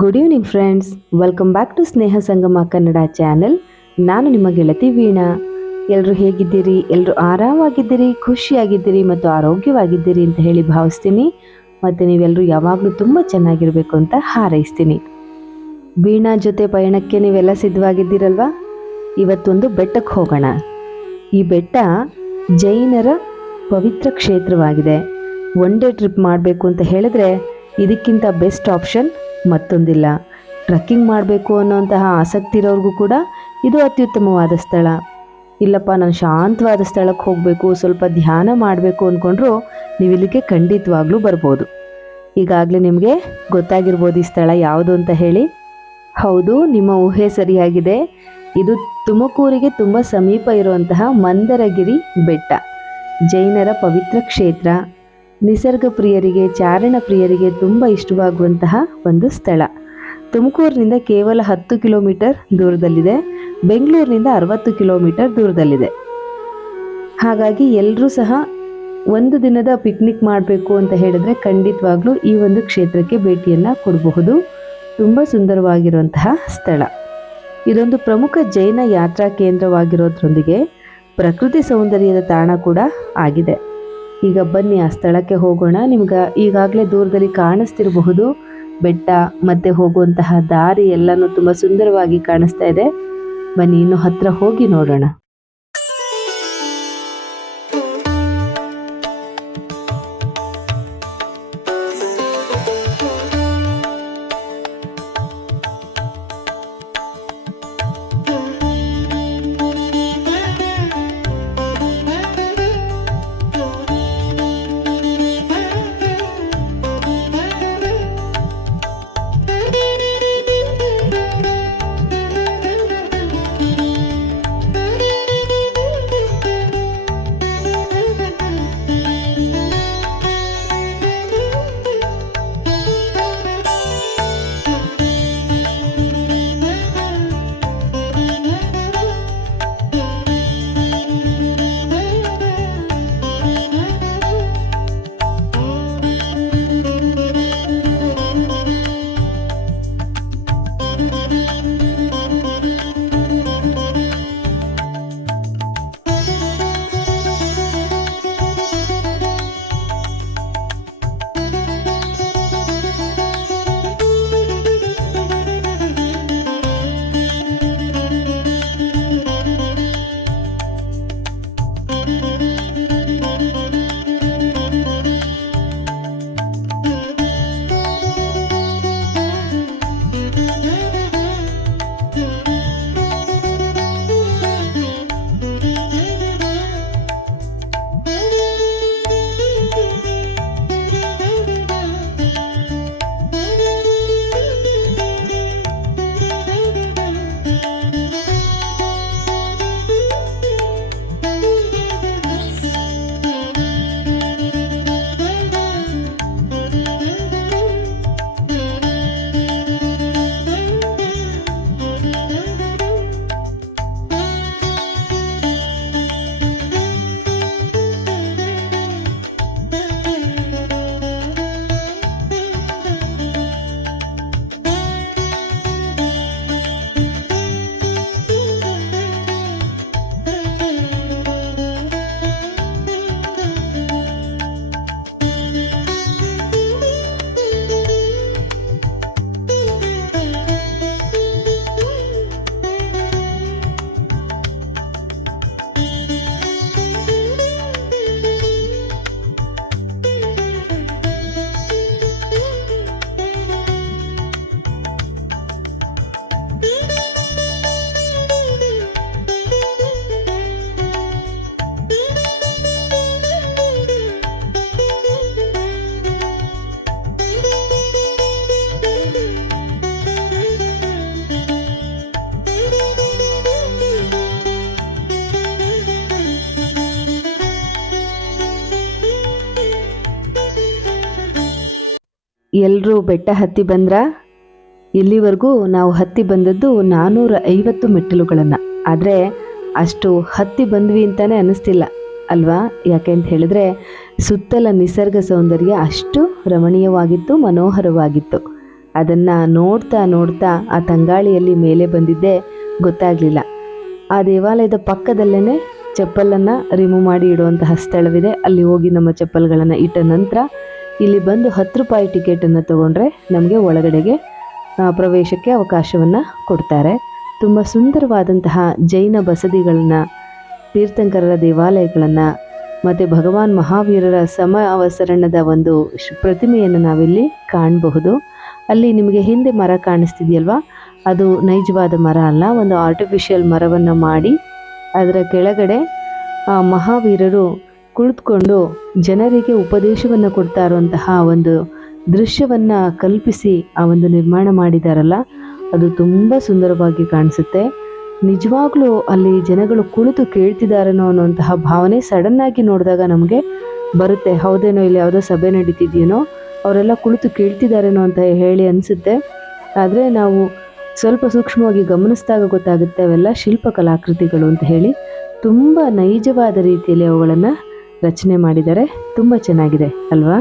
Good evening friends, welcome back to Sneha Sangama Kannada channel. ನಾನು ನಿಮ್ಮ ಗೆಳತಿ ವೀಣಾ. ಎಲ್ಲರೂ ಹೇಗಿದ್ದೀರಿ? ಎಲ್ಲರೂ ಆರಾಮಾಗಿದ್ದೀರಿ, ಖುಷಿಯಾಗಿದ್ದೀರಿ ಮತ್ತು ಆರೋಗ್ಯವಾಗಿದ್ದೀರಿ ಅಂತ ಹೇಳಿ ಭಾವಿಸ್ತೀನಿ. ಮತ್ತು ನೀವೆಲ್ಲರೂ ಯಾವಾಗಲೂ ತುಂಬ ಚೆನ್ನಾಗಿರಬೇಕು ಅಂತ ಹಾರೈಸ್ತೀನಿ. ವೀಣಾ ಜೊತೆ ಪಯಣಕ್ಕೆ ನೀವೆಲ್ಲ ಸಿದ್ಧವಾಗಿದ್ದೀರಲ್ವಾ? ಇವತ್ತೊಂದು ಬೆಟ್ಟಕ್ಕೆ ಹೋಗೋಣ. ಈ ಬೆಟ್ಟ ಜೈನರ ಪವಿತ್ರ ಕ್ಷೇತ್ರವಾಗಿದೆ. ಒನ್ ಡೇ ಟ್ರಿಪ್ ಮಾಡಬೇಕು ಅಂತ ಹೇಳಿದ್ರೆ ಇದಕ್ಕಿಂತ ಬೆಸ್ಟ್ ಆಪ್ಷನ್ ಮತ್ತೊಂದಿಲ್ಲ. ಟ್ರೆಕ್ಕಿಂಗ್ ಮಾಡಬೇಕು ಅನ್ನೋಂತಹ ಆಸಕ್ತಿ ಇರೋರಿಗೂ ಕೂಡ ಇದು ಅತ್ಯುತ್ತಮವಾದ ಸ್ಥಳ. ಇಲ್ಲಪ್ಪ ನಾನು ಶಾಂತವಾದ ಸ್ಥಳಕ್ಕೆ ಹೋಗಬೇಕು, ಸ್ವಲ್ಪ ಧ್ಯಾನ ಮಾಡಬೇಕು ಅಂದ್ಕೊಂಡ್ರು ನೀವು ಇಲ್ಲಿಗೆ ಖಂಡಿತವಾಗ್ಲೂ ಬರ್ಬೋದು. ಈಗಾಗಲೇ ನಿಮಗೆ ಗೊತ್ತಾಗಿರ್ಬೋದು ಈ ಸ್ಥಳ ಯಾವುದು ಅಂತ ಹೇಳಿ. ಹೌದು, ನಿಮ್ಮ ಊಹೆ ಸರಿಯಾಗಿದೆ. ಇದು ತುಮಕೂರಿಗೆ ತುಂಬ ಸಮೀಪ ಇರುವಂತಹ ಮಂದರಗಿರಿ ಬೆಟ್ಟ. ಜೈನರ ಪವಿತ್ರ ಕ್ಷೇತ್ರ, ನಿಸರ್ಗ ಪ್ರಿಯರಿಗೆ, ಚಾರಣ ಪ್ರಿಯರಿಗೆ ತುಂಬ ಇಷ್ಟವಾಗುವಂತಹ ಒಂದು ಸ್ಥಳ. ತುಮಕೂರಿನಿಂದ ಕೇವಲ 10 ಕಿಲೋಮೀಟರ್ ದೂರದಲ್ಲಿದೆ, ಬೆಂಗಳೂರಿನಿಂದ 60 ಕಿಲೋಮೀಟರ್ ದೂರದಲ್ಲಿದೆ. ಹಾಗಾಗಿ ಎಲ್ಲರೂ ಸಹ ಒಂದು ದಿನದ ಪಿಕ್ನಿಕ್ ಮಾಡಬೇಕು ಅಂತ ಹೇಳಿದ್ರೆ ಖಂಡಿತವಾಗ್ಲೂ ಈ ಒಂದು ಕ್ಷೇತ್ರಕ್ಕೆ ಭೇಟಿಯನ್ನು ಕೊಡಬಹುದು. ತುಂಬ ಸುಂದರವಾಗಿರುವಂತಹ ಸ್ಥಳ. ಇದೊಂದು ಪ್ರಮುಖ ಜೈನ ಯಾತ್ರಾ ಕೇಂದ್ರವಾಗಿರೋದ್ರೊಂದಿಗೆ ಪ್ರಕೃತಿ ಸೌಂದರ್ಯದ ತಾಣ ಕೂಡ ಆಗಿದೆ. ಈಗ ಬನ್ನಿ ಆ ಸ್ಥಳಕ್ಕೆ ಹೋಗೋಣ. ನಿಮ್ಗೆ ಈಗಾಗಲೇ ದೂರದಲ್ಲಿ ಕಾಣಿಸ್ತಿರಬಹುದು ಬೆಟ್ಟ ಮತ್ತೆ ಹೋಗುವಂತಹ ದಾರಿ ಎಲ್ಲನೂ ತುಂಬ ಸುಂದರವಾಗಿ ಕಾಣಿಸ್ತಾ ಇದೆ. ಬನ್ನಿ ಇನ್ನು ಹತ್ರ ಹೋಗಿ ನೋಡೋಣ. ಎಲ್ಲರೂ ಬೆಟ್ಟ ಹತ್ತಿ ಬಂದ್ರ? ಇಲ್ಲಿವರೆಗೂ ನಾವು ಹತ್ತಿ ಬಂದದ್ದು 450 ಮೆಟ್ಟಿಲುಗಳನ್ನು. ಆದರೆ ಅಷ್ಟು ಹತ್ತಿ ಬಂದ್ವಿ ಅಂತಾನೆ ಅನ್ನಿಸ್ತಿಲ್ಲ ಅಲ್ವಾ? ಯಾಕೆ ಅಂತ ಹೇಳಿದ್ರೆ ಸುತ್ತಲ ನಿಸರ್ಗ ಸೌಂದರ್ಯ ಅಷ್ಟು ರಮಣೀಯವಾಗಿತ್ತು, ಮನೋಹರವಾಗಿತ್ತು. ಅದನ್ನು ನೋಡ್ತಾ ನೋಡ್ತಾ ಆ ತಂಗಾಳಿಯಲ್ಲಿ ಮೇಲೆ ಬಂದಿದ್ದೇ ಗೊತ್ತಾಗಲಿಲ್ಲ. ಆ ದೇವಾಲಯದ ಪಕ್ಕದಲ್ಲೇ ಚಪ್ಪಲನ್ನು ರಿಮೂವ್ ಮಾಡಿ ಇಡುವಂತಹ ಸ್ಥಳವಿದೆ. ಅಲ್ಲಿ ಹೋಗಿ ನಮ್ಮ ಚಪ್ಪಲ್ಗಳನ್ನು ಇಟ್ಟ ನಂತರ ಇಲ್ಲಿ ಬಂದು 10 ರೂಪಾಯಿ ಟಿಕೆಟನ್ನು ತೊಗೊಂಡ್ರೆ ನಮಗೆ ಒಳಗಡೆಗೆ ಪ್ರವೇಶಕ್ಕೆ ಅವಕಾಶವನ್ನು ಕೊಡ್ತಾರೆ. ತುಂಬ ಸುಂದರವಾದಂತಹ ಜೈನ ಬಸದಿಗಳನ್ನು, ತೀರ್ಥಂಕರರ ದೇವಾಲಯಗಳನ್ನು ಮತ್ತು ಭಗವಾನ್ ಮಹಾವೀರರ ಅವಸರಣದ ಒಂದು ಪ್ರತಿಮೆಯನ್ನು ನಾವಿಲ್ಲಿ ಕಾಣಬಹುದು. ಅಲ್ಲಿ ನಿಮಗೆ ಹಿಂದೆ ಮರ ಕಾಣಿಸ್ತಿದೆಯಲ್ವಾ, ಅದು ನೈಜವಾದ ಮರ ಅಲ್ಲ, ಒಂದು ಆರ್ಟಿಫಿಷಿಯಲ್ ಮರವನ್ನು ಮಾಡಿ ಅದರ ಕೆಳಗಡೆ ಮಹಾವೀರರು ಕುಳಿತುಕೊಂಡು ಜನರಿಗೆ ಉಪದೇಶವನ್ನು ಕೊಡ್ತಾ ಇರುವಂತಹ ಒಂದು ದೃಶ್ಯವನ್ನು ಕಲ್ಪಿಸಿ ಆ ಒಂದು ನಿರ್ಮಾಣ ಮಾಡಿದಾರಲ್ಲ, ಅದು ತುಂಬ ಸುಂದರವಾಗಿ ಕಾಣಿಸುತ್ತೆ. ನಿಜವಾಗ್ಲೂ ಅಲ್ಲಿ ಜನಗಳು ಕುಳಿತು ಕೇಳ್ತಿದ್ದಾರೇನೋ ಅನ್ನುವಂತಹ ಭಾವನೆ ಸಡನ್ನಾಗಿ ನೋಡಿದಾಗ ನಮಗೆ ಬರುತ್ತೆ. ಹೌದೇನೋ, ಇಲ್ಲಿ ಯಾವುದೋ ಸಭೆ ನಡೀತಿದೆಯೇನೋ, ಅವರೆಲ್ಲ ಕುಳಿತು ಕೇಳ್ತಿದ್ದಾರೇನೋ ಅಂತ ಹೇಳಿ ಅನಿಸುತ್ತೆ. ಆದರೆ ನಾವು ಸ್ವಲ್ಪ ಸೂಕ್ಷ್ಮವಾಗಿ ಗಮನಿಸಿದಾಗ ಗೊತ್ತಾಗುತ್ತೆ ಅವೆಲ್ಲ ಶಿಲ್ಪಕಲಾಕೃತಿಗಳು ಅಂತ ಹೇಳಿ. ತುಂಬ ನೈಜವಾದ ರೀತಿಯಲ್ಲಿ ಅವುಗಳನ್ನು ರಚನೆ ಮಾಡಿದ್ದಾರೆ. ತುಂಬ ಚೆನ್ನಾಗಿದೆ ಅಲ್ವಾ?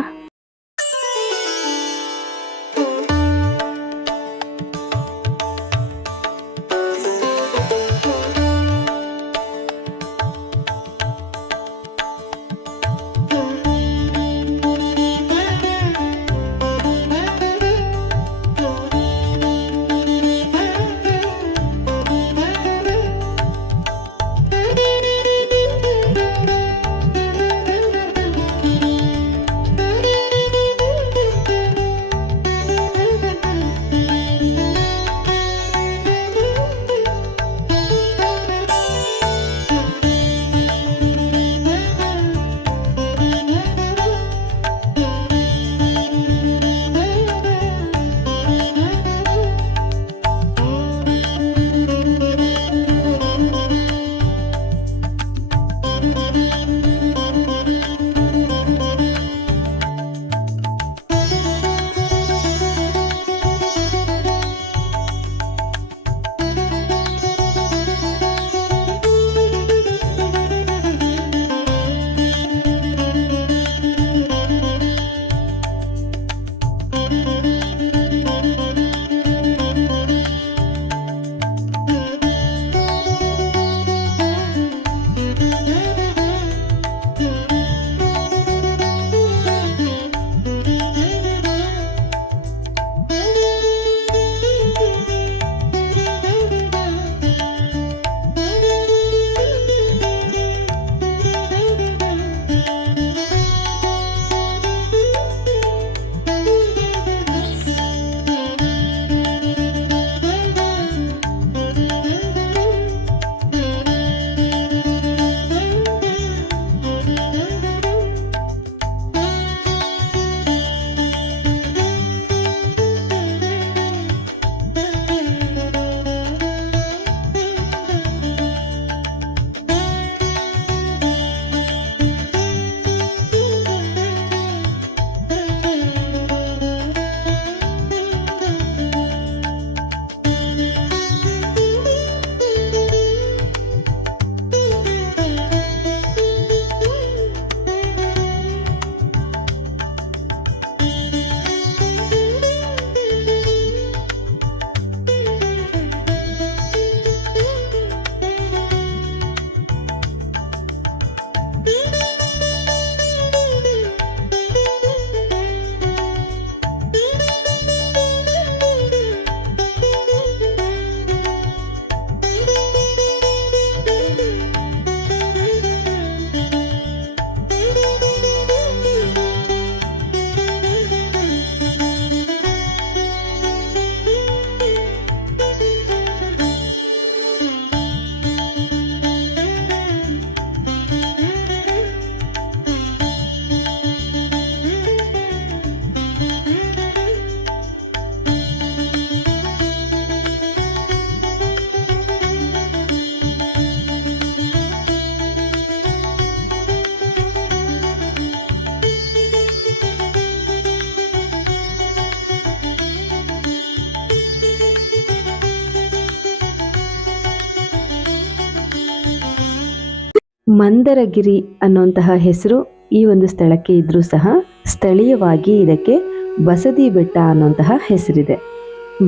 ಮಂದರಗಿರಿ ಅನ್ನುವಂತಹ ಹೆಸರು ಈ ಒಂದು ಸ್ಥಳಕ್ಕೆ ಇದ್ರೂ ಸಹ ಸ್ಥಳೀಯವಾಗಿ ಇದಕ್ಕೆ ಬಸದಿ ಬೆಟ್ಟ ಅನ್ನುವಂತಹ ಹೆಸರಿದೆ.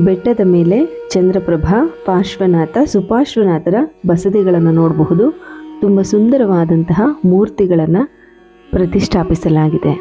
ಬೆಟ್ಟದ ಮೇಲೆ ಚಂದ್ರಪ್ರಭಾ, ಪಾರ್ಶ್ವನಾಥ, ಸುಪಾರ್ಶ್ವನಾಥರ ಬಸದಿಗಳನ್ನು ನೋಡಬಹುದು. ತುಂಬ ಸುಂದರವಾದಂತಹ ಮೂರ್ತಿಗಳನ್ನು ಪ್ರತಿಷ್ಠಾಪಿಸಲಾಗಿದೆ.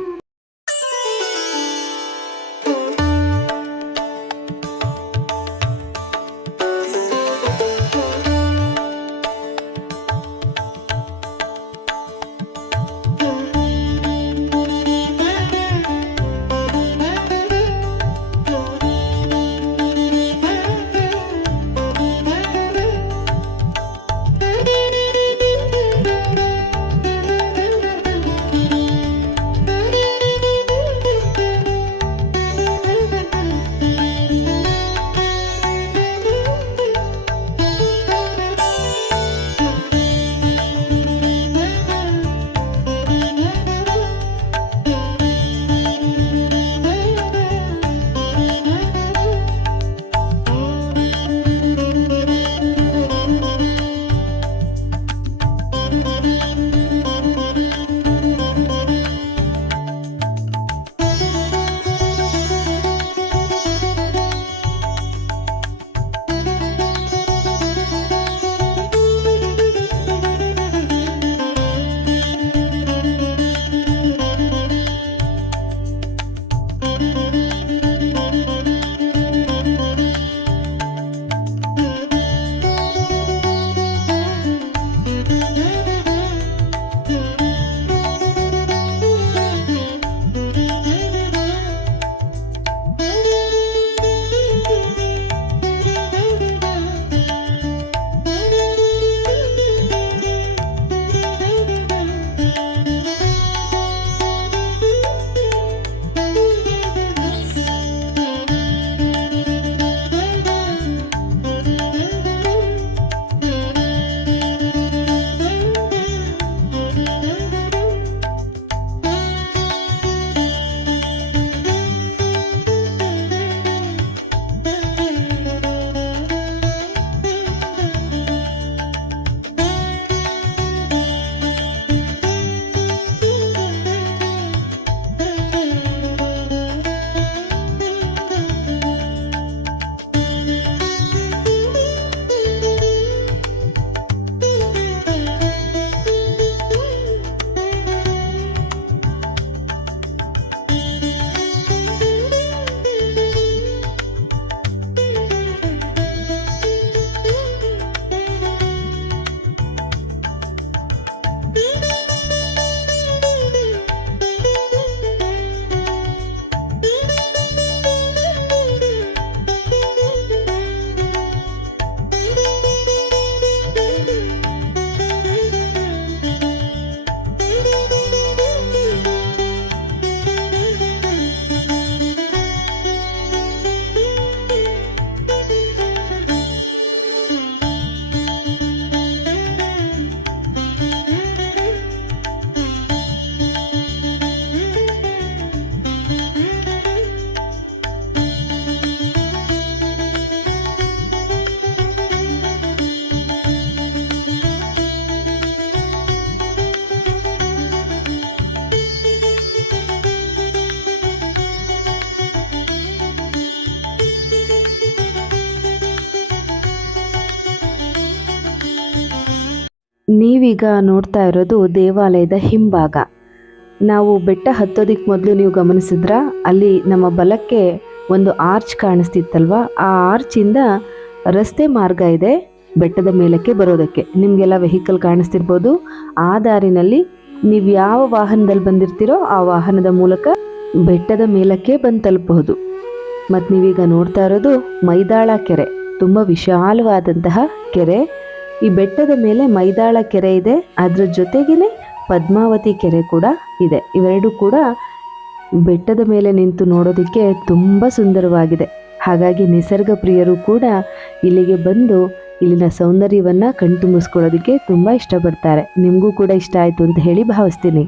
ನೀವೀಗ ನೋಡ್ತಾ ಇರೋದು ದೇವಾಲಯದ ಹಿಂಭಾಗ. ನಾವು ಬೆಟ್ಟ ಹತ್ತೋದಕ್ಕೆ ಮೊದಲು ನೀವು ಗಮನಿಸಿದ್ರ ಅಲ್ಲಿ ನಮ್ಮ ಬಲಕ್ಕೆ ಒಂದು ಆರ್ಚ್ ಕಾಣಿಸ್ತಿತ್ತಲ್ವ, ಆ ಆರ್ಚಿಂದ ರಸ್ತೆ ಮಾರ್ಗ ಇದೆ ಬೆಟ್ಟದ ಮೇಲಕ್ಕೆ ಬರೋದಕ್ಕೆ. ನಿಮಗೆಲ್ಲ ವೆಹಿಕಲ್ ಕಾಣಿಸ್ತಿರ್ಬೋದು. ಆ ದಾರಿನಲ್ಲಿ ನೀವು ಯಾವ ವಾಹನದಲ್ಲಿ ಬಂದಿರ್ತೀರೋ ಆ ವಾಹನದ ಮೂಲಕ ಬೆಟ್ಟದ ಮೇಲಕ್ಕೆ ಬಂದು ತಲುಪಬಹುದು. ಮತ್ತು ನೀವೀಗ ನೋಡ್ತಾ ಇರೋದು ಮೈದಾಳ ಕೆರೆ, ತುಂಬ ವಿಶಾಲವಾದಂತಹ ಕೆರೆ. ಈ ಬೆಟ್ಟದ ಮೇಲೆ ಮೈದಾಳ ಕೆರೆ ಇದೆ, ಅದರ ಜೊತೆಗೇ ಪದ್ಮಾವತಿ ಕೆರೆ ಕೂಡ ಇದೆ. ಇವೆರಡೂ ಕೂಡ ಬೆಟ್ಟದ ಮೇಲೆ ನಿಂತು ನೋಡೋದಕ್ಕೆ ತುಂಬ ಸುಂದರವಾಗಿದೆ. ಹಾಗಾಗಿ ನಿಸರ್ಗ ಪ್ರಿಯರು ಕೂಡ ಇಲ್ಲಿಗೆ ಬಂದು ಇಲ್ಲಿನ ಸೌಂದರ್ಯವನ್ನು ಕಣ್ತುಂಬಿಸ್ಕೊಳ್ಳೋದಕ್ಕೆ ತುಂಬ ಇಷ್ಟಪಡ್ತಾರೆ. ನಿಮಗೂ ಕೂಡ ಇಷ್ಟ ಆಯಿತು ಅಂತ ಹೇಳಿ ಭಾವಿಸ್ತೀನಿ.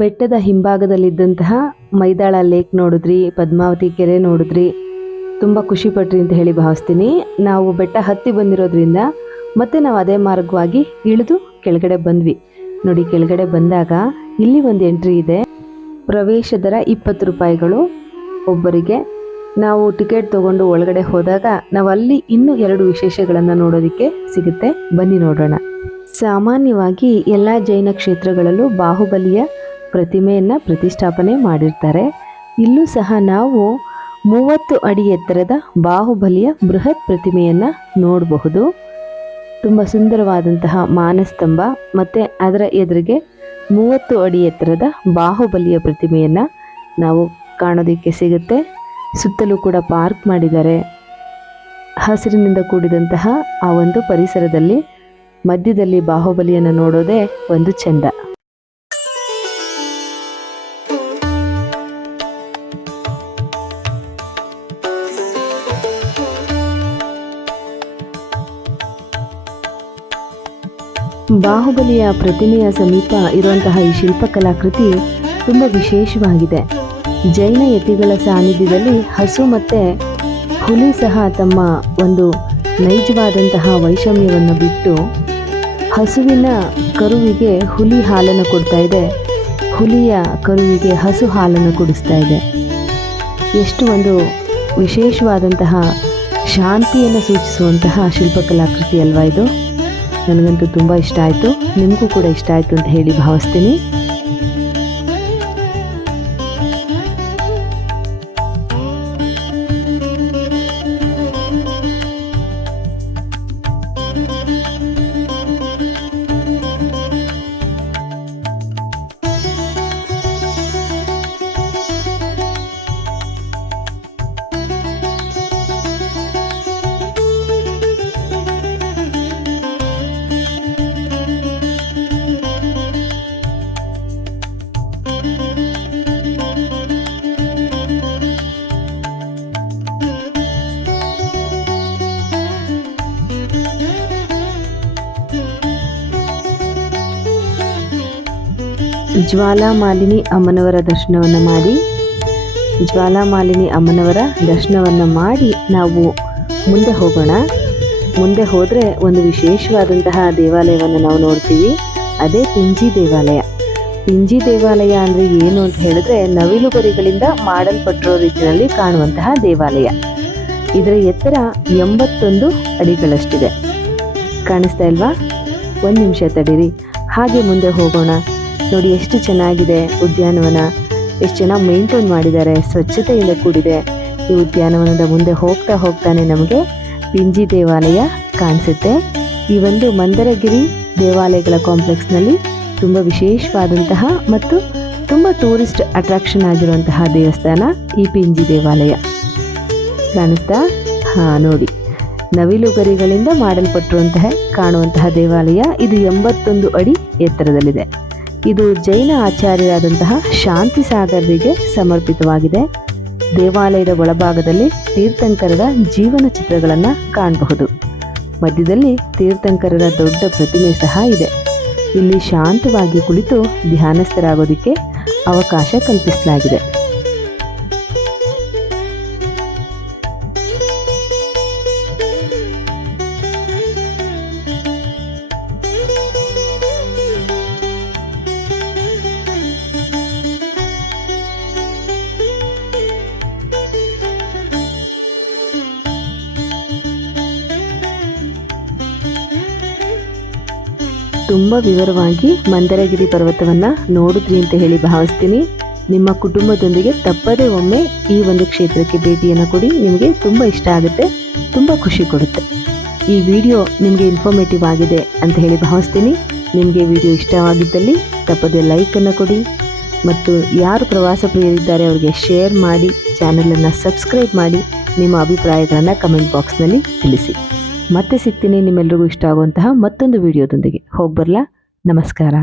ಬೆಟ್ಟದ ಹಿಂಭಾಗದಲ್ಲಿದ್ದಂತಹ ಮೈದಾಳ ಲೇಕ್ ನೋಡಿದ್ರಿ, ಪದ್ಮಾವತಿ ಕೆರೆ ನೋಡಿದ್ರಿ, ತುಂಬ ಖುಷಿಪಟ್ರಿ ಅಂತ ಹೇಳಿ ಭಾವಿಸ್ತೀನಿ. ನಾವು ಬೆಟ್ಟ ಹತ್ತಿ ಬಂದಿರೋದ್ರಿಂದ ಮತ್ತೆ ನಾವು ಅದೇ ಮಾರ್ಗವಾಗಿ ಇಳಿದು ಕೆಳಗಡೆ ಬಂದ್ವಿ. ನೋಡಿ, ಕೆಳಗಡೆ ಬಂದಾಗ ಇಲ್ಲಿ ಒಂದು ಎಂಟ್ರಿ ಇದೆ. ಪ್ರವೇಶ ದರ 20 ರೂಪಾಯಿಗಳು ಒಬ್ಬರಿಗೆ. ನಾವು ಟಿಕೆಟ್ ತಗೊಂಡು ಒಳಗಡೆ ಹೋದಾಗ ನಾವು ಅಲ್ಲಿ ಇನ್ನೂ 2 ವಿಶೇಷಗಳನ್ನು ನೋಡೋದಕ್ಕೆ ಸಿಗುತ್ತೆ. ಬನ್ನಿ ನೋಡೋಣ. ಸಾಮಾನ್ಯವಾಗಿ ಎಲ್ಲ ಜೈನ ಕ್ಷೇತ್ರಗಳಲ್ಲೂ ಬಾಹುಬಲಿಯ ಪ್ರತಿಮೆಯನ್ನು ಪ್ರತಿಷ್ಠಾಪನೆ ಮಾಡಿರ್ತಾರೆ. ಇಲ್ಲೂ ಸಹ ನಾವು 30 ಅಡಿ ಎತ್ತರದ ಬಾಹುಬಲಿಯ ಬೃಹತ್ ಪ್ರತಿಮೆಯನ್ನು ನೋಡಬಹುದು. ತುಂಬ ಸುಂದರವಾದಂತಹ ಮಾನಸ್ತಂಭ ಮತ್ತು ಅದರ ಎದುರಿಗೆ 30 ಅಡಿ ಎತ್ತರದ ಬಾಹುಬಲಿಯ ಪ್ರತಿಮೆಯನ್ನು ನಾವು ಕಾಣೋದಕ್ಕೆ ಸಿಗುತ್ತೆ. ಸುತ್ತಲೂ ಕೂಡ ಪಾರ್ಕ್ ಮಾಡಿದ್ದಾರೆ. ಹಸಿರಿನಿಂದ ಕೂಡಿದಂತಹ ಆ ಒಂದು ಪರಿಸರದಲ್ಲಿ ಮಧ್ಯದಲ್ಲಿ ಬಾಹುಬಲಿಯನ್ನು ನೋಡೋದೇ ಒಂದು ಚೆಂದ. ಬಾಹುಬಲಿಯ ಪ್ರತಿಮೆಯ ಸಮೀಪ ಇರುವಂತಹ ಈ ಶಿಲ್ಪಕಲಾಕೃತಿ ತುಂಬ ವಿಶೇಷವಾಗಿದೆ. ಜೈನ ಯತಿಗಳ ಸಾನ್ನಿಧ್ಯದಲ್ಲಿ ಹಸು ಮತ್ತು ಹುಲಿ ಸಹ ತಮ್ಮ ಒಂದು ನೈಜವಾದಂತಹ ವೈಷಮ್ಯವನ್ನು ಬಿಟ್ಟು ಹಸುವಿನ ಕರುವಿಗೆ ಹುಲಿ ಹಾಲನ್ನು ಕೊಡ್ತಾ ಇದೆ, ಹುಲಿಯ ಕರುವಿಗೆ ಹಸು ಹಾಲನ್ನು ಕುಡಿಸ್ತಾ ಇದೆ. ಎಷ್ಟು ಒಂದು ವಿಶೇಷವಾದಂತಹ ಶಾಂತಿಯನ್ನು ಸೂಚಿಸುವಂತಹ ಶಿಲ್ಪಕಲಾಕೃತಿ ಅಲ್ವಾ ಇದು. ನನಗಂತೂ ತುಂಬ ಇಷ್ಟ ಆಯಿತು, ನಿಮಗೂ ಕೂಡ ಇಷ್ಟ ಆಯಿತು ಅಂತ ಹೇಳಿ ಭಾವಿಸ್ತೀನಿ. ಜ್ವಾಲಾಮಾಲಿನಿ ಅಮ್ಮನವರ ದರ್ಶನವನ್ನು ಮಾಡಿ, ಜ್ವಾಲಾಮಾಲಿನಿ ಅಮ್ಮನವರ ದರ್ಶನವನ್ನು ಮಾಡಿ ನಾವು ಮುಂದೆ ಹೋಗೋಣ. ಮುಂದೆ ಹೋದರೆ ಒಂದು ವಿಶೇಷವಾದಂತಹ ದೇವಾಲಯವನ್ನು ನಾವು ನೋಡ್ತೀವಿ. ಅದೇ ಪಿಂಜಿ ದೇವಾಲಯ. ಪಿಂಜಿ ದೇವಾಲಯ ಅಂದರೆ ಏನು ಅಂತ ಹೇಳಿದ್ರೆ, ನವಿಲುಗರಿಗಳಿಂದ ಮಾಡಲ್ಪಟ್ಟಿರೋ ರೀತಿಯಲ್ಲಿ ಕಾಣುವಂತಹ ದೇವಾಲಯ. ಇದರ ಎತ್ತರ 81 ಅಡಿಗಳಷ್ಟಿದೆ. ಕಾಣಿಸ್ತಾ ಇಲ್ವಾ? ಒಂದು ನಿಮಿಷ ತಡೀರಿ, ಹಾಗೆ ಮುಂದೆ ಹೋಗೋಣ. ನೋಡಿ ಎಷ್ಟು ಚೆನ್ನಾಗಿದೆ ಉದ್ಯಾನವನ, ಎಷ್ಟು ಚೆನ್ನಾಗಿ ಮೇಂಟೈನ್ ಮಾಡಿದ್ದಾರೆ, ಸ್ವಚ್ಛತೆಯಿಂದ ಕೂಡಿದೆ. ಈ ಉದ್ಯಾನವನದ ಮುಂದೆ ಹೋಗ್ತಾ ಹೋಗ್ತಾನೆ ನಮಗೆ ಪಿಂಜಿ ದೇವಾಲಯ ಕಾಣಿಸುತ್ತೆ. ಈ ಒಂದು ಮಂದರಗಿರಿ ದೇವಾಲಯಗಳ ಕಾಂಪ್ಲೆಕ್ಸ್ನಲ್ಲಿ ತುಂಬ ವಿಶೇಷವಾದಂತಹ ಮತ್ತು ತುಂಬ ಟೂರಿಸ್ಟ್ ಅಟ್ರಾಕ್ಷನ್ ಆಗಿರುವಂತಹ ದೇವಸ್ಥಾನ ಈ ಪಿಂಜಿ ದೇವಾಲಯ. ಕಾಣಿಸ್ತಾ? ಹಾಂ, ನೋಡಿ, ನವಿಲುಗರಿಗಳಿಂದ ಮಾಡಲ್ಪಟ್ಟಿರುವಂತಹ ಕಾಣುವಂತಹ ದೇವಾಲಯ. ಇದು 81 ಅಡಿ ಎತ್ತರದಲ್ಲಿದೆ. ಇದು ಜೈನ ಆಚಾರ್ಯರಾದಂತಹ ಶಾಂತಿ ಸಾಗರ್ರಿಗೆ ಸಮರ್ಪಿತವಾಗಿದೆ. ದೇವಾಲಯದ ಒಳಭಾಗದಲ್ಲಿ ತೀರ್ಥಂಕರರ ಜೀವನ ಚಿತ್ರಗಳನ್ನು ಕಾಣಬಹುದು. ಮಧ್ಯದಲ್ಲಿ ತೀರ್ಥಂಕರರ ದೊಡ್ಡ ಪ್ರತಿಮೆ ಸಹ ಇದೆ. ಇಲ್ಲಿ ಶಾಂತವಾಗಿ ಕುಳಿತು ಧ್ಯಾನಸ್ಥರಾಗೋದಕ್ಕೆ ಅವಕಾಶ ಕಲ್ಪಿಸಲಾಗಿದೆ. ತುಂಬ ವಿವರವಾಗಿ ಮಂದರಗಿರಿ ಪರ್ವತವನ್ನು ನೋಡಿದ್ರಿ ಅಂತ ಹೇಳಿ ಭಾವಿಸ್ತೀನಿ. ನಿಮ್ಮ ಕುಟುಂಬದೊಂದಿಗೆ ತಪ್ಪದೇ ಒಮ್ಮೆ ಈ ಒಂದು ಕ್ಷೇತ್ರಕ್ಕೆ ಭೇಟಿಯನ್ನು ಕೊಡಿ. ನಿಮಗೆ ತುಂಬ ಇಷ್ಟ ಆಗುತ್ತೆ, ತುಂಬ ಖುಷಿ ಕೊಡುತ್ತೆ. ಈ ವಿಡಿಯೋ ನಿಮಗೆ ಇನ್ಫಾರ್ಮೇಟಿವ್ ಆಗಿದೆ ಅಂತ ಹೇಳಿ ಭಾವಿಸ್ತೀನಿ. ನಿಮಗೆ ವಿಡಿಯೋ ಇಷ್ಟವಾಗಿದ್ದಲ್ಲಿ ತಪ್ಪದೇ ಲೈಕನ್ನು ಕೊಡಿ ಮತ್ತು ಯಾರು ಪ್ರವಾಸ ಪ್ರಿಯರಿದ್ದಾರೆ ಅವರಿಗೆ ಶೇರ್ ಮಾಡಿ, ಚಾನಲನ್ನು ಸಬ್ಸ್ಕ್ರೈಬ್ ಮಾಡಿ, ನಿಮ್ಮ ಅಭಿಪ್ರಾಯಗಳನ್ನು ಕಮೆಂಟ್ ಬಾಕ್ಸ್ನಲ್ಲಿ ತಿಳಿಸಿ. ಮತ್ತೆ ಸಿಗ್ತೀನಿ ನಿಮ್ಮೆಲ್ಲರಿಗೂ ಇಷ್ಟ ಆಗುವಂತಹ ಮತ್ತೊಂದು ವಿಡಿಯೋದೊಂದಿಗೆ. ಹೋಗ್ಬರ್ಲಾ? ನಮಸ್ಕಾರ.